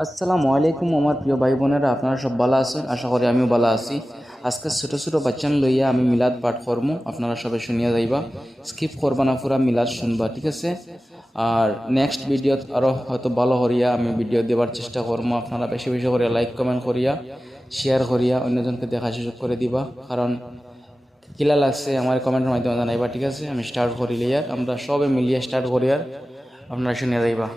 আসসালামু আলাইকুম আমার প্রিয় ভাই বোনেরা, আপনারা সব ভালো আছেন? আশা করি আমিও ভালো আছি। আজকে ছোটো ছোটো বাচ্চান লইয়া আমি মিলাদ পাঠ করবো, আপনারা সবাই শুনিয়া যাইবা, স্কিপ করবা না, পুরা মিলাদ শুনবা, ঠিক আছে? আর নেক্সট ভিডিওত আরও হয়তো ভালো করিয়া আমি ভিডিও দেওয়ার চেষ্টা করবো। আপনারা বেশি বেশি করিয়া লাইক কমেন্ট করিয়া শেয়ার করিয়া অন্যজনকে দেখা সুযোগ করে দিবা, কারণ কিলা লাগছে আমার কমেন্টের মাধ্যমে জানাইবা, ঠিক আছে? আমি স্টার্ট করি লিয়ার, আমরা সবে মিলিয়ে স্টার্ট করি আর আপনারা শুনিয়া যাইবা।